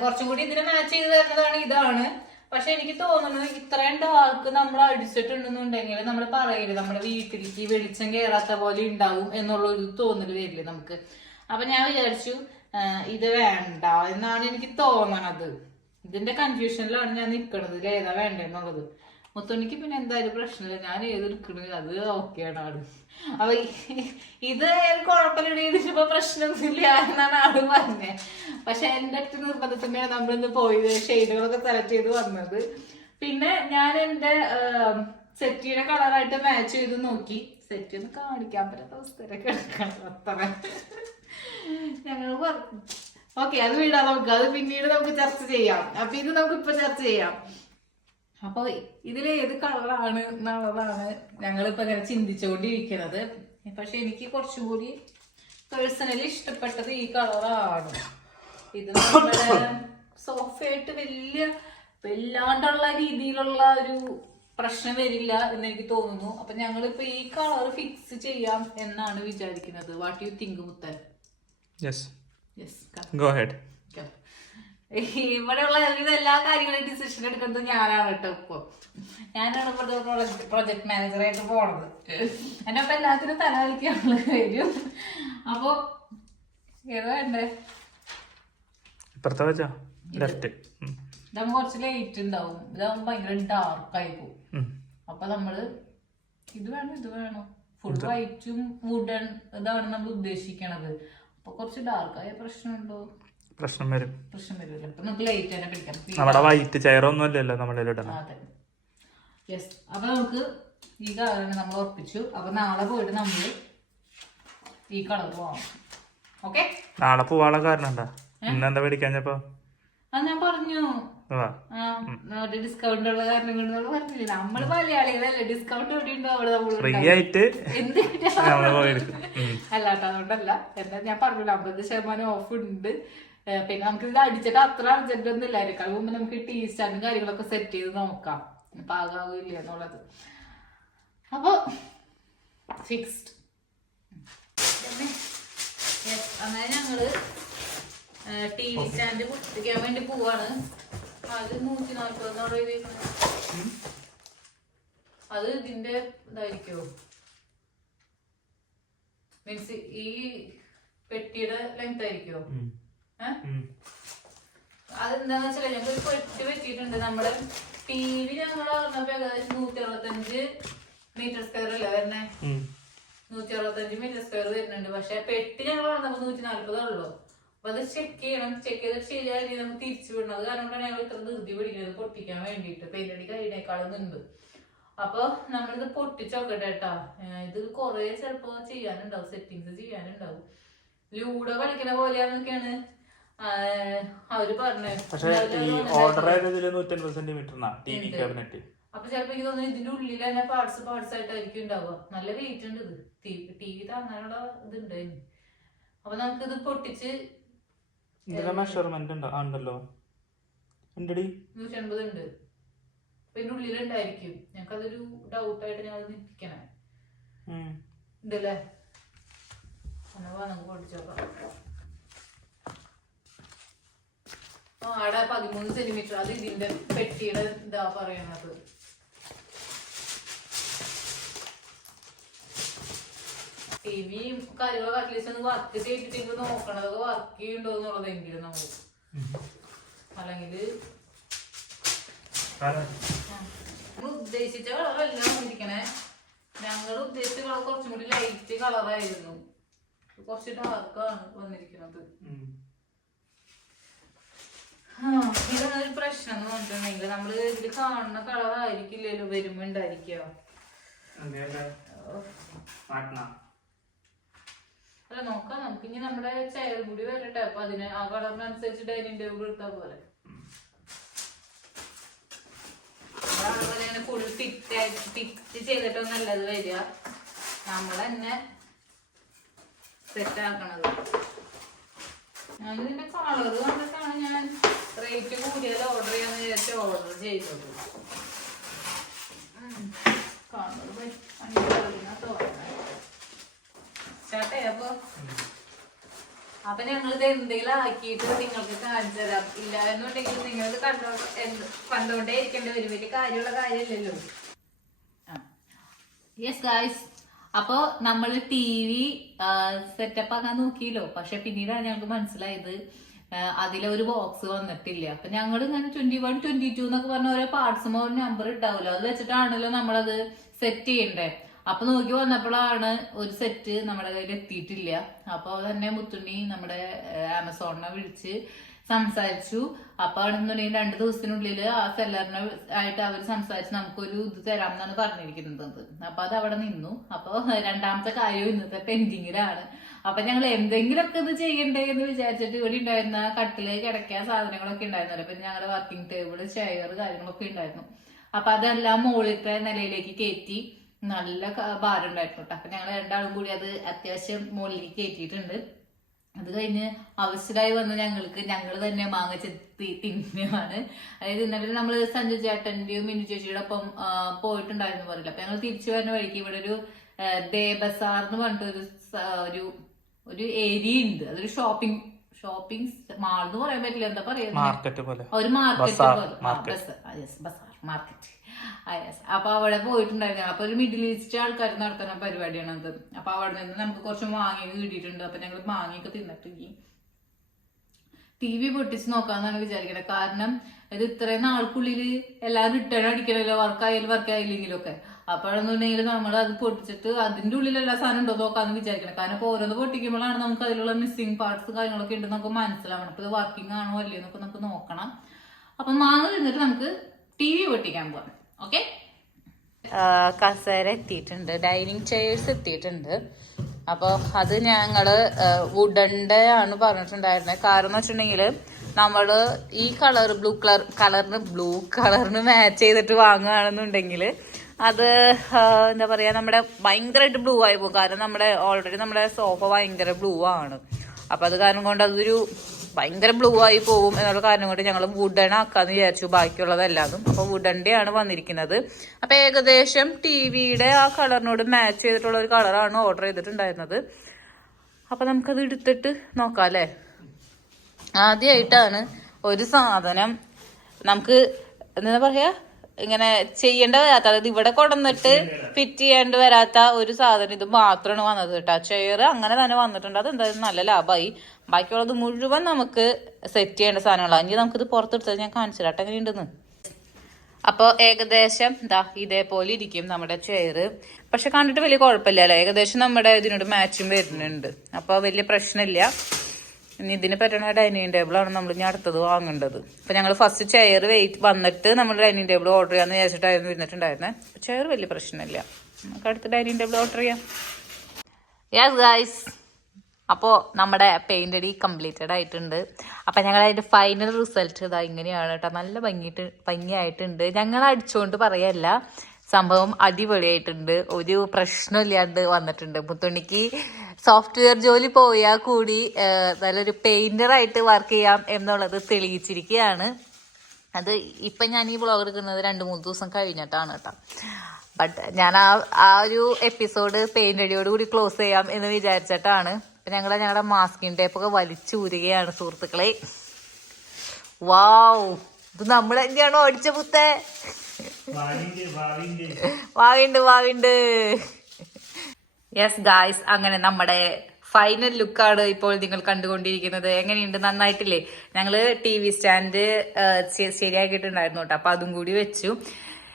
കുറച്ചും കൂടി ഇതിനെ മാച്ച് ചെയ്ത് തരുന്നതാണ് ഇതാണ്. പക്ഷെ എനിക്ക് തോന്നുന്നു ഇത്രയും ഡാർക്ക് നമ്മൾ അടിച്ചിട്ടുണ്ടെന്നുണ്ടെങ്കിൽ നമ്മൾ പറയില്ല നമ്മുടെ വീട്ടിലേക്ക് വെളിച്ചം കയറാത്ത പോലെ ഉണ്ടാവും എന്നുള്ളൊരു തോന്നല് വരില്ലേ നമുക്ക്. അപ്പൊ ഞാൻ വിചാരിച്ചു ഇത് വേണ്ട എന്നാണ് എനിക്ക് തോന്നണത്. ഇതിന്റെ കൺഫ്യൂഷനിലാണ് ഞാൻ നിൽക്കണത്, ഇതിൽ ഏതാ വേണ്ടെന്നുള്ളത്. മുത്തുണിക്ക് പിന്നെ എന്തായാലും പ്രശ്നമില്ല, ഞാൻ ഏതെടുക്കണത് അത് ഓക്കെയാണ് ആള്. അപ്പൊ ഇത് കുഴപ്പമില്ല, ഇതിപ്പോ പ്രശ്നമൊന്നുമില്ല എന്നാണ് ആള് പറഞ്ഞത്. പക്ഷെ എന്റെ അടുത്ത് നിർബന്ധത്തിനാണ് നമ്മളിന്ന് പോയത് ഷെയ്ഡുകളൊക്കെ സെലക്ട് ചെയ്ത് വന്നത്. പിന്നെ ഞാൻ എന്റെ സെറ്റിയുടെ കളറായിട്ട് മാച്ച് ചെയ്ത് നോക്കി. സെറ്റ് ഒന്ന് കാണിക്കാൻ പറ്റാത്ത അവസ്ഥയിലൊക്കെ എടുക്കണം അത്ര. ഞങ്ങൾ പറഞ്ഞു ഓക്കെ, അത് വിടാം നമുക്ക്, അത് പിന്നീട് നമുക്ക് ചർച്ച ചെയ്യാം. അപ്പൊ ഇത് നമുക്ക് ഇപ്പൊ ചർച്ച ചെയ്യാം. അപ്പൊ ഇതിലേത് കളറാണ് എന്നുള്ളതാണ് ഞങ്ങളിപ്പോ ഇങ്ങനെ ചിന്തിച്ചുകൊണ്ടിരിക്കുന്നത്. പക്ഷെ എനിക്ക് കുറച്ചും കൂടി പേഴ്സണലി ഇഷ്ടപ്പെട്ടത് ഈ കളറാണ്. ഇത് നമ്മുടെ സോഫയായിട്ട് വല്ലാണ്ടുള്ള രീതിയിലുള്ള ഒരു പ്രശ്നം വരില്ല എന്ന് എനിക്ക് തോന്നുന്നു. അപ്പൊ ഞങ്ങളിപ്പോ ഈ കളർ ഫിക്സ് ചെയ്യാം എന്നാണ് വിചാരിക്കുന്നത്. What you think Muthan? ഇവിടെയുള്ള എല്ലാ കാര്യങ്ങളും ഡിസിഷൻ എടുക്കുന്നത് ഞാനാണ് കേട്ടോ. ഇപ്പൊ ഞാനാണ് ഇവിടുത്തെ പ്രൊജക്ട് മാനേജറായിട്ട് പോണത്. എന്നെ അപ്പൊ എല്ലാത്തിനും തല കളിക്കാനുള്ള വരും. അപ്പൊ ഏതാ വേണ്ടേ? ഇതാകുമ്പോ കുറച്ച് ലൈറ്റ് ഉണ്ടാവും, ഇതാകുമ്പോ ഭയങ്കര ഡാർക്കായി പോകും. അപ്പൊ നമ്മള് ഇത് വേണോ ഫുൾ വൈറ്റും വുഡൻ ഇതാണ് നമ്മൾ ഉദ്ദേശിക്കണത്. അപ്പൊ കുറച്ച് ഡാർക്കായ പ്രശ്നമുണ്ടോ? പ്രശ്നം വരും. അപ്പൊ നമുക്ക് ലൈറ്റ് തന്നെ പിടിക്കാം. നമ്മുടെ വൈറ്റ് ചെയറൊന്നും അല്ലല്ലോ നമ്മുടെ. അതെ, യെസ്. അപ്പൊ നമുക്ക് ഈ കളർ നമ്മൾ ഉറപ്പിച്ചു. അപ്പൊ നാളെ പോയിട്ട് നമ്മള് ഈ കളർ പോവാം. ഓക്കെ, നാളെ പോവാനുള്ള കാരണം എന്താ? ഇന്നെന്താ മേടിക്കാഞ്ഞപ്പോ? ഞാൻ പറഞ്ഞു ഡിസ്കൗണ്ട് ഉള്ള കാരണം കൊണ്ട് പറഞ്ഞില്ല. നമ്മള് മലയാളികളല്ലേ, ഡിസ്കൗണ്ട് എവിടെ ഉണ്ടോ അവിടെ നമ്മൾ ഫ്രീ ആയിട്ട് അല്ലാട്ടോ. അതുകൊണ്ടല്ല, എന്താ ഞാൻ പറഞ്ഞില്ല 50% ഓഫ് ഉണ്ട്. പിന്നെ നമുക്ക് ഇത് അടിച്ചിട്ട് അത്ര അർജന്റ് ഒന്നും ഇല്ലായിരിക്കും. അത് മുമ്പ് നമുക്ക് ടീ സ്റ്റാൻഡും കാര്യങ്ങളൊക്കെ സെറ്റ് ചെയ്ത് നോക്കാം പാകാവില്ല എന്നുള്ളത്. അപ്പൊ ഫിക്സ്ഡ്. അങ്ങനെ ഞങ്ങള് ടി വി സ്റ്റാൻഡ് കുത്തിക്കാൻ വേണ്ടി പോവാണ്. അത് 140 അത് ഇതിന്റെ ഇതായിരിക്കോ, മീൻസ് ഈ പെട്ടിയുടെ ലെങ്ത് ആയിരിക്കോ? അതെന്താന്ന് വെച്ചാൽ ഞങ്ങൾക്ക് പെട്ടി പറ്റിയിട്ടുണ്ട്. നമ്മുടെ ടി വി ഞങ്ങൾ പറഞ്ഞപ്പോ ഏകദേശം 165 മീറ്റർ സ്ക്വയർ അല്ലേ വരുന്നേ? 165 മീറ്റർ സ്ക്വയർ വരുന്നുണ്ട്. പക്ഷെ പെട്ടി ഞങ്ങൾ പറഞ്ഞപ്പോ 140 ഉള്ളൂ. അപ്പൊ അത് ചെക്ക് ചെയ്യണം. ചെക്ക് ചെയ്തിട്ട് ശരിയായ രീതി നമുക്ക് തിരിച്ചു വിടണം. അത് കാരണം ഞങ്ങൾ ഇത്ര ധൃതി പിടിക്കുന്നത് പൊട്ടിക്കാൻ വേണ്ടിയിട്ട്. പെയിന്റടി കഴിയുന്നേക്കാളും മുൻപ്. അപ്പൊ നമ്മളിത് പൊട്ടിച്ചോക്കട്ടെ കേട്ടാ. ഇത് കൊറേ ചിലപ്പോ ചെയ്യാനുണ്ടാവും, സെറ്റിങ്സ് ചെയ്യാനുണ്ടാവും. ലൂഡോ കളിക്കണ പോലെയാന്നൊക്കെയാണ് അവര് പറഞ്ഞത്. പക്ഷെ ഈ ഓർഡർ ആയതിൽ 150 സെന്റിമീറ്റർ ടി വി ക്യാബിനറ്റ് അപ്പൊ ചിലപ്പോ എനിക്ക് തോന്നുന്നു ഇതിന്റെ ഉള്ളിൽ തന്നെ പാർട്സ് ആയിട്ടായിരിക്കും ഉണ്ടാവുക. നല്ല വെയിറ്റ് ഉണ്ട് ഇത്. ടി വി താങ്ങാനുള്ള ഇത് ഉണ്ടായിരുന്നു. അപ്പൊ നമുക്കിത് പൊട്ടിച്ച് മെഷർമെന്റ് ഉണ്ടല്ലോ 150 ഉണ്ട്. അപ്പൊ ഇതിന്റെ ഉള്ളിലുണ്ടായിരിക്കും. ഞങ്ങൾക്കതൊരു ഡൗട്ടായിട്ട് ഞങ്ങൾ നിൽക്കണേ ഉണ്ടല്ലേ. നമുക്ക് പൊട്ടിച്ചോക്കാം. ആടെ 13 സെന്റിമീറ്റർ. അത് ഇതിന്റെ പെട്ടിയുടെ ഇതാ പറയണത്. ടി വിയും കാര്യങ്ങളൊക്കെ അറ്റ്ലീസ്റ്റ് ഒന്ന് വർക്ക് ചെയ്തിട്ട് നോക്കണതൊക്കെ വർക്ക് ചെയ്യുന്നുണ്ടോ എന്നുള്ളതെങ്കിലും നമുക്ക്. അല്ലെങ്കിൽ ഉദ്ദേശിച്ച കളറല്ല വന്നിരിക്കണേ. ഞങ്ങൾ ഉദ്ദേശിച്ച കളർ കുറച്ചും കൂടി ലൈറ്റ് കളറായിരുന്നു. കുറച്ച് ഡാർക്കാണ് വന്നിരിക്കുന്നത്. ഇതൊരു പ്രശ്നം എന്ന് പറഞ്ഞിട്ടുണ്ടെങ്കിൽ നമ്മള് ഇതിൽ കാണുന്ന കളറായിരിക്കില്ലല്ലോ വരുമ്പോ ഉണ്ടായിരിക്കുക. അല്ല നോക്കാം, നമുക്ക് ഇനി നമ്മുടെ ചെയർ കൂടി വരട്ടെ. അപ്പൊ അതിന് ആ കളറിനനുസരിച്ച് ഡൈനിങ് ടേബിൾ എടുത്താൽ പോലെ. അതുപോലെ തന്നെ ഫുൾ ഫിറ്റ് ചെയ്തിട്ടൊന്നല്ല അത് വരിക, നമ്മൾ തന്നെ സെറ്റ് ആക്കണത്. ഞാനിതിന്റെ കളർ കണ്ടിട്ടാണ് ഞാൻ റേറ്റ് കൂടിയാൽ ഓർഡർ ചെയ്യാന്ന് വിചാരിച്ച് ഓർഡർ ചെയ്തത്. അപ്പൊ ഞങ്ങളിത് എന്തെങ്കിലും ആക്കിയിട്ട് നിങ്ങൾക്ക് കാണിച്ചു തരാം. ഇല്ല എന്നുണ്ടെങ്കിൽ നിങ്ങൾ കണ്ടോണ്ടേ ഇരിക്കേണ്ട ഒരു വലിയ കാര്യമുള്ള കാര്യമില്ലല്ലോ. യെസ് ഗായ്സ്, അപ്പൊ നമ്മള് ടി വി സെറ്റപ്പ് ആക്കാൻ നോക്കിയല്ലോ. പക്ഷെ പിന്നീടാണ് ഞങ്ങൾക്ക് മനസ്സിലായത് അതിലൊരു ബോക്സ് വന്നിട്ടില്ല. അപ്പൊ ഞങ്ങൾ ഇങ്ങനെ 21, 22 എന്നൊക്കെ പറഞ്ഞ ഓരോ പാർട്സും ഒരു നമ്പർ ഉണ്ടാവുമല്ലോ, അത് വെച്ചിട്ടാണല്ലോ നമ്മളത് സെറ്റ് ചെയ്യണ്ടേ. അപ്പൊ നോക്കി വന്നപ്പോഴാണ് ഒരു സെറ്റ് നമ്മുടെ കയ്യിൽ എത്തിയിട്ടില്ല. അപ്പൊ തന്നെ മുത്തുണ്ണി നമ്മുടെ ആമസോണിനെ വിളിച്ച് സംസാരിച്ചു. അപ്പൊ ആണെന്നുണ്ടെങ്കിൽ 2 ദിവസത്തിനുള്ളിൽ ആ സെല്ലറിനെ ആയിട്ട് അവർ സംസാരിച്ച് നമുക്കൊരു ഇത് തരാമെന്നാണ് പറഞ്ഞിരിക്കുന്നത്. അപ്പൊ അത് അവിടെ നിന്നു. അപ്പൊ രണ്ടാമത്തെ കാര്യം ഇന്നത്തെ പെൻഡിങ്ങിലാണ്. അപ്പൊ ഞങ്ങൾ എന്തെങ്കിലുമൊക്കെ ഇത് ചെയ്യണ്ടേ എന്ന് വിചാരിച്ചിട്ട് ഇവിടെ ഉണ്ടായിരുന്ന കട്ടില് കിടക്കാൻ സാധനങ്ങളൊക്കെ ഉണ്ടായിരുന്നല്ലോ. പിന്നെ ഞങ്ങളുടെ വർക്കിംഗ് ടേബിള്, ചെയർ കാര്യങ്ങളൊക്കെ ഉണ്ടായിരുന്നു. അപ്പൊ അതെല്ലാം മുകളിലത്തെ നിലയിലേക്ക് കയറ്റി. നല്ല ഭാരം ഉണ്ടായിരുന്നു കേട്ടോ. അപ്പൊ ഞങ്ങൾ രണ്ടാളും കൂടി അത് അത്യാവശ്യം മുകളിലേക്ക് കയറ്റിയിട്ടുണ്ട്. അത് കഴിഞ്ഞ് ആവശ്യമായി വന്ന് ഞങ്ങൾ തന്നെ മാങ്ങ ചെത്തി തിന്നുകയാണ്. അതായത് ഇന്നലെ നമ്മൾ സഞ്ജു ചേട്ടന്റെയും മിന്നു ചേച്ചിയുടെ ഒപ്പം പോയിട്ടുണ്ടായിരുന്നു പറയില്ല. അപ്പൊ ഞങ്ങൾ തിരിച്ചു വരുന്ന വഴിക്ക് ഇവിടെ ഒരു ദേബസാർ എന്ന് പറഞ്ഞിട്ട് ഒരു ഏരിയ ഉണ്ട്. അതൊരു ഷോപ്പിംഗ് മാൾ എന്ന് പറയാൻ പറ്റില്ല, എന്താ പറയുക, ഒരു മാർക്കറ്റ്. അപ്പൊ അവിടെ പോയിട്ടുണ്ടായിരുന്നു. അപ്പൊ ഒരു മിഡിൽ ഈസ്റ്റ് ആൾക്കാർ നടത്തുന്ന പരിപാടിയാണത്. അപ്പൊ അവിടെ നിന്ന് നമുക്ക് കുറച്ച് മാങ്ങയൊക്കെ കിട്ടിയിട്ടുണ്ട്. അപ്പൊ ഞങ്ങൾ മാങ്ങയൊക്കെ തിന്നിട്ട് ടി വി പൊട്ടിച്ച് നോക്കാന്നാണ് വിചാരിക്കണത്. കാരണം ഇത് ഇത്രയും നാൾക്കുള്ളിൽ എല്ലാം റിട്ടേൺ അടിക്കണല്ലോ, വർക്കായില്ലെങ്കിലും ഒക്കെ. അപ്പോഴെന്നുണ്ടെങ്കിൽ നമ്മൾ അത് പൊട്ടിച്ചിട്ട് അതിന്റെ ഉള്ളിൽ എല്ലാ സാധനം ഉണ്ടോ നോക്കാന്ന് വിചാരിക്കണം. കാരണം ഇപ്പൊ ഓരോന്ന് പൊട്ടിക്കുമ്പോഴാണ് നമുക്ക് അതിലുള്ള മിസ്സിംഗ് പാർട്സ് കാര്യങ്ങളൊക്കെ ഉണ്ടെന്ന് നമുക്ക് മനസ്സിലാവണം. അപ്പൊ ഇത് വർക്കിംഗ് ആണോ അല്ലയോ എന്നൊക്കെ നമുക്ക് നോക്കണം. അപ്പൊ മാങ്ങ തിന്നിട്ട് നമുക്ക് ടി വി പൊട്ടിക്കാൻ പോവാം. ഓക്കെ, കസേര എത്തിയിട്ടുണ്ട്, ഡൈനിങ് ചെയർസ് എത്തിയിട്ടുണ്ട്. അപ്പോൾ അത് ഞങ്ങള് വുഡന്റെ ആണ് പറഞ്ഞിട്ടുണ്ടായിരുന്നത്. കാരണം എന്ന് വെച്ചിട്ടുണ്ടെങ്കിൽ നമ്മള് ഈ ബ്ലൂ കളറിന് മാച്ച് ചെയ്തിട്ട് വാങ്ങുകയാണെന്നുണ്ടെങ്കിൽ അത് എന്താ പറയാ, നമ്മുടെ ഭയങ്കരമായിട്ട് ബ്ലൂ ആയി പോകും. കാരണം ഓൾറെഡി നമ്മുടെ സോഫ ഭയങ്കര ബ്ലൂ ആണ്. അപ്പൊ അത് കാരണം കൊണ്ട് അതൊരു ഭയങ്കര ബ്ലൂ ആയി പോകും എന്നുള്ള കാരണം കൊണ്ട് ഞങ്ങൾ വുഡൻ ആക്കാന്ന് വിചാരിച്ചു ബാക്കിയുള്ളതെല്ലാതും. അപ്പൊ വുഡന്റെ ആണ് വന്നിരിക്കുന്നത്. അപ്പൊ ഏകദേശം ടി വിയുടെ ആ കളറിനോട് മാച്ച് ചെയ്തിട്ടുള്ള ഒരു കളറാണ് ഓർഡർ ചെയ്തിട്ടുണ്ടായിരുന്നത്. അപ്പൊ നമുക്കത് എടുത്തിട്ട് നോക്കാം അല്ലേ. ആദ്യമായിട്ടാണ് ഒരു സാധനം നമുക്ക് എന്താ പറയാ ഇങ്ങനെ ചെയ്യേണ്ട വരാത്ത, അതായത് ഇവിടെ കൊണ്ടുവന്നിട്ട് ഫിറ്റ് ചെയ്യേണ്ടി വരാത്ത ഒരു സാധനം ഇത് മാത്രമാണ് വന്നത് കേട്ടോ. ചെയർ അങ്ങനെ തന്നെ വന്നിട്ടുണ്ട്. അത് എന്തായാലും നല്ല ലാഭമായി. ബാക്കിയുള്ളത് മുഴുവൻ നമുക്ക് സെറ്റ് ചെയ്യേണ്ട സാധനങ്ങളാണ്. ഇനി നമുക്കിത് പുറത്തെടുത്തത് ഞാൻ കാണിച്ചു തരാട്ടെ എങ്ങനെയുണ്ടെന്ന്. അപ്പോൾ ഏകദേശം ഇതേപോലെ ഇരിക്കും നമ്മുടെ ചെയർ. പക്ഷെ കണ്ടിട്ട് വലിയ കുഴപ്പമില്ലല്ലോ, ഏകദേശം നമ്മുടെ ഇതിനോട് മാച്ചും വരുന്നുണ്ട്. അപ്പോൾ വലിയ പ്രശ്നമില്ല. ഇനി ഇതിന് പറ്റുന്ന ഡൈനിങ് ടേബിളാണ് നമ്മൾ ഇനി അടുത്തത് വാങ്ങേണ്ടത്. അപ്പൊ ഞങ്ങൾ ഫസ്റ്റ് ചെയർ വന്നിട്ട് നമ്മൾ ഡൈനിങ് ടേബിൾ ഓർഡർ ചെയ്യാന്ന് വിചാരിച്ചിട്ടായിരുന്നു ഇരുന്നിട്ടുണ്ടായിരുന്നത്. ചെയർ വലിയ പ്രശ്നമില്ല, നമുക്ക് അടുത്ത ഡൈനിങ് ടേബിൾ ഓർഡർ ചെയ്യാം. യെസ് ഗൈസ്, അപ്പോൾ നമ്മുടെ പെയിൻ്റ് അടി കംപ്ലീറ്റഡ് ആയിട്ടുണ്ട്. അപ്പം ഞങ്ങൾ അതിൻ്റെ ഫൈനൽ റിസൾട്ട് ഇതാ ഇങ്ങനെയാണ് കേട്ടോ. നല്ല ഭംഗിയായിട്ടുണ്ട്. ഞങ്ങൾ അടിച്ചുകൊണ്ട് പറയല്ല, സംഭവം അടിപൊളിയായിട്ടുണ്ട്. ഒരു പ്രശ്നമില്ലാണ്ട് വന്നിട്ടുണ്ട്. മുത്തുണ്ണിക്ക് സോഫ്റ്റ്വെയർ ജോലി പോയാൽ കൂടി നല്ലൊരു പെയിൻറ്ററായിട്ട് വർക്ക് ചെയ്യാം എന്നുള്ളത് തെളിയിച്ചിരിക്കുകയാണ്. അത് ഇപ്പം ഞാൻ ഈ വ്ളോഗ് എടുക്കുന്നത് 2-3 ദിവസം കഴിഞ്ഞിട്ടാണ് കേട്ടോ. ബട്ട് ഞാൻ ആ ഒരു എപ്പിസോഡ് പെയിൻ്റ് അടിയോട് കൂടി ക്ലോസ് ചെയ്യാം എന്ന് വിചാരിച്ചിട്ടാണ്. അപ്പം ഞങ്ങളുടെ മാസ്കിൻ ടേപ്പൊക്കെ വലിച്ചൂരുകയാണ് സുഹൃത്തുക്കളെ. വാവ്, ഇത് നമ്മൾ തന്നെയാണോ അടിച്ച പുത്തേ? വാവിണ്ട്. യെസ് ഗായ്സ്, അങ്ങനെ നമ്മുടെ ഫൈനൽ ലുക്കാണ് ഇപ്പോൾ നിങ്ങൾ കണ്ടുകൊണ്ടിരിക്കുന്നത്. എങ്ങനെയുണ്ട്? നന്നായിട്ടില്ലേ? ഞങ്ങള് TV സ്റ്റാൻഡ് ശരിയാക്കിയിട്ടുണ്ടായിരുന്നു കേട്ടോ. അപ്പൊ അതും കൂടി വെച്ചു.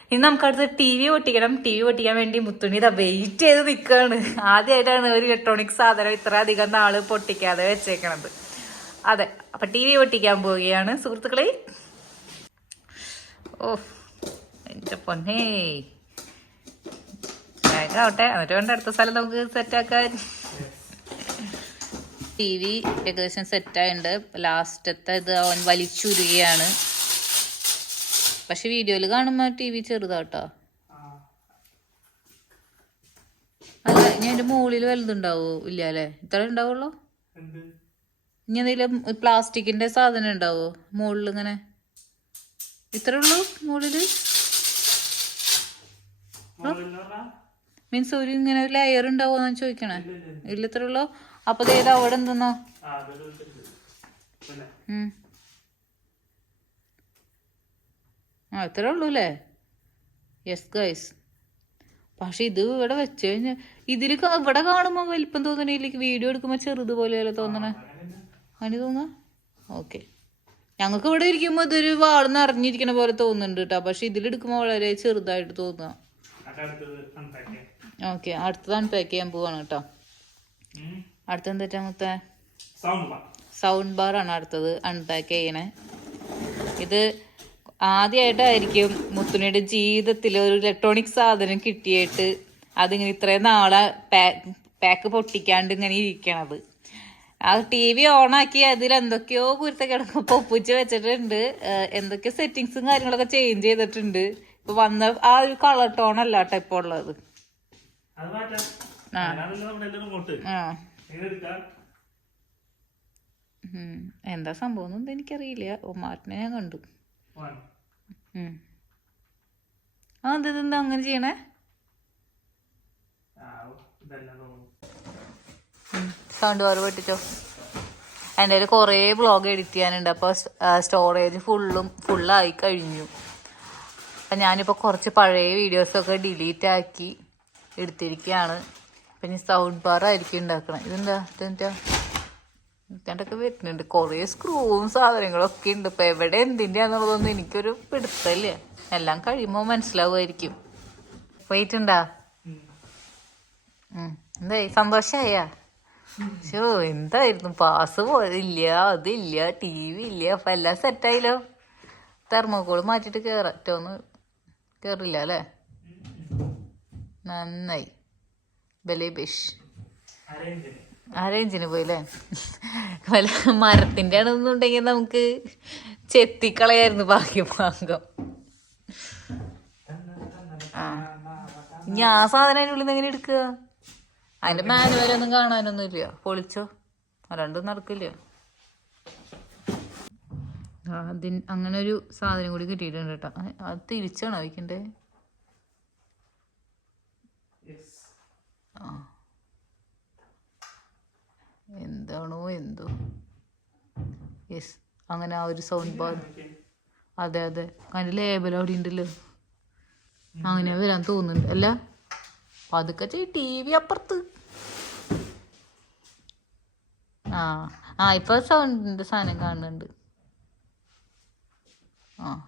ഇനി നമുക്കടുത്ത് TV പൊട്ടിക്കണം. TV പൊട്ടിക്കാൻ വേണ്ടി മുത്തുണി ഇതാ വെയിറ്റ് ചെയ്ത് നിൽക്കുകയാണ്. ആദ്യമായിട്ടാണ് ഒരു ഇലക്ട്രോണിക് സാധനം ഇത്ര അധികം നാള് പൊട്ടിക്കാതെ വെച്ചേക്കണത്. അതെ, അപ്പൊ TV പൊട്ടിക്കാൻ പോവുകയാണ് സുഹൃത്തുക്കളെ. ഓ എന്റെ പൊന്നേ, ആവട്ടെ. എന്നിട്ട് വേണ്ട അടുത്ത സ്ഥലം നമുക്ക് സെറ്റാക്കാൻ. TV ഏകദേശം സെറ്റായിട്ടുണ്ട്. ലാസ്റ്റത്തെ ഇത് അവൻ വലിച്ചുരുകയാണ്. പക്ഷെ വീഡിയോയിൽ കാണുമ്പോൾ TV ചെറുതാട്ടോ. അല്ല, ഇനി അതിന്റെ മുകളിൽ വലുതുണ്ടാവോ? ഇല്ല അല്ലേ, ഇത്ര ഉണ്ടാവുള്ളൂ. ഇനി എന്തെങ്കിലും പ്ലാസ്റ്റിക്കിന്റെ സാധനം ഉണ്ടാവോ മുകളിൽ? ഇങ്ങനെ ഇത്ര ഉള്ളൂ മുകളില്? മീൻസ് ഒരു ഇങ്ങനെ ഒരു ലെയർ ഉണ്ടാവോന്നാണ് ചോദിക്കണേ. ഇല്ല, ഇത്ര ഉള്ളൂ. അപ്പൊ ഏതാ അവിടെ എന്തെന്നോ? ഇത്ര ഉള്ളൂ അല്ലേ? Yes guys. പക്ഷെ ഇത് ഇവിടെ വെച്ച് കഴിഞ്ഞാൽ ഇതില് ഇവിടെ കാണുമ്പോ വലിപ്പം തോന്നണില്ല. വീഡിയോ എടുക്കുമ്പോ ചെറുത് പോലെയല്ലേ തോന്നണേ? അങ്ങനെ തോന്നാ? ഓക്കെ. ഞങ്ങൾക്ക് ഇവിടെ ഇരിക്കുമ്പോ ഇതൊരു വാള് അറിഞ്ഞിരിക്കണ പോലെ തോന്നുന്നുണ്ട് കേട്ടോ. പക്ഷെ ഇതിലെടുക്കുമ്പോ വളരെ ചെറുതായിട്ട് തോന്നുക. ഓക്കെ, അടുത്തത് അൺപാക്ക് ചെയ്യാൻ പോവാണ് കേട്ടോ. അടുത്ത എന്താ മുത്തേ? സൗണ്ട് ബാർ ആണ് അടുത്തത് അൺപാക്ക് ചെയ്യണേ. ഇത് ആദ്യമായിട്ടായിരിക്കും മുത്തുണിയുടെ ജീവിതത്തിൽ ഒരു ഇലക്ട്രോണിക് സാധനം കിട്ടിയിട്ട് അതിങ്ങനെ ഇത്രയും നാളെ പാക്ക് പൊട്ടിക്കാണ്ട് ഇങ്ങനെ ഇരിക്കണത്. ആ TV ഓണാക്കി അതിൽ എന്തൊക്കെയോ കുരുത്തക്കിടക്കൊക്കെ ഒപ്പിച്ച് വെച്ചിട്ടുണ്ട്. എന്തൊക്കെയോ സെറ്റിങ്സും കാര്യങ്ങളൊക്കെ ചേഞ്ച് ചെയ്തിട്ടുണ്ട്. ഇപ്പൊ വന്ന ആ ഒരു കളർ ടോൺ അല്ല കേട്ടോ ഇപ്പൊ ഉള്ളത്. എന്താ സംഭവം ഒന്നും എനിക്കറിയില്ല. ഒമാറ്റിനെ ഞാൻ കണ്ടു. അതെന്താ അങ്ങനെ ചെയ്യണേ? സൗണ്ട് ബാർ പൊട്ടിച്ചോ. എൻ്റെ കയ്യിൽ കുറേ വ്ളോഗ് എഡിറ്റ് ചെയ്യാനുണ്ട്. അപ്പോൾ സ്റ്റോറേജ് ഫുള്ളായി കഴിഞ്ഞു. അപ്പം ഞാനിപ്പോൾ കുറച്ച് പഴയ വീഡിയോസൊക്കെ ഡിലീറ്റ് ആക്കി എടുത്തിരിക്കുകയാണ്. അപ്പം ഇനി സൗണ്ട് ബാർ ആയിരിക്കും ഉണ്ടാക്കണം. ഇതെന്താ ഇതൊക്കെ വരുന്നുണ്ട്. കുറേ സ്ക്രൂവും സാധനങ്ങളൊക്കെ ഉണ്ട്. ഇപ്പം എവിടെ എന്തിൻ്റെയാന്നുള്ളതൊന്നും എനിക്കൊരു പിടുത്തമില്ല. എല്ലാം കഴിയുമ്പോൾ മനസ്സിലാവുമായിരിക്കും. പോയിട്ടുണ്ടാ? എന്തായി? സന്തോഷായ? ഷോ, എന്തായിരുന്നു? പാസ് പോയില്ല, അതില്ല, TV ഇല്ല. അപ്പം എല്ലാം സെറ്റായില്ലോ. തെർമോക്കോൾ മാറ്റിയിട്ട് കേററ്റോന്ന് കേറില്ല അല്ലേ? നന്നായി. ബലേബേഷ് അരേഞ്ചിന് പോയില്ലേ? വല്ല മരത്തിൻ്റെ ആണെന്നുണ്ടെങ്കിൽ നമുക്ക് ചെത്തിക്കളയായിരുന്നു ബാക്കി ഭാഗം. ഇനി ആ സാധനം അതിൻ്റെ ഉള്ളിൽ നിന്ന് എങ്ങനെ എടുക്കുക? അതിന്റെ മാനുവലൊന്നും കാണാനൊന്നും ഇല്ല. പൊളിച്ചോ, രണ്ടും നടക്കില്ല. അങ്ങനെ ഒരു സാധനം കൂടി കിട്ടിയിട്ടുണ്ട് കേട്ടോ. അത് തിരിച്ചാണോ വയ്ക്കണ്ടേ? എന്താണോ എന്തോ. യെസ്, അങ്ങനെ ആ ഒരു സൗണ്ട് ബാർ. അതെ അതിന്റെ ലേബൽ അവിടെ ഉണ്ടല്ലോ. അങ്ങനെ വരാൻ തോന്നുന്നുണ്ട് അല്ല? അതൊക്കെ TV അപ്പുറത്ത്. ഇപ്പൊ സൗണ്ടിന്റെ സാധനം കാണുന്നുണ്ട്.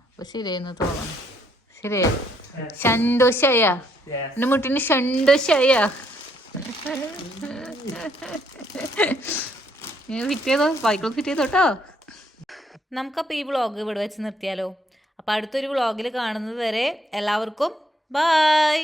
ഇപ്പൊ ശരിയെന്ന് തോന്നുന്നു. ശരിയായി. സന്തോഷായ? എന്റെ മുട്ടിന് സന്തോഷായ? ഫിറ്റ് ചെയ്തോ? ബൈക്കിൽ ഫിറ്റ് ചെയ്തോട്ടോ. നമുക്കപ്പോൾ ഈ വ്ളോഗ് ഇവിടെ വെച്ച് നിർത്തിയാലോ? അപ്പോൾ അടുത്തൊരു വ്ളോഗിൽ കാണുന്നത് വരെ എല്ലാവർക്കും ബൈ.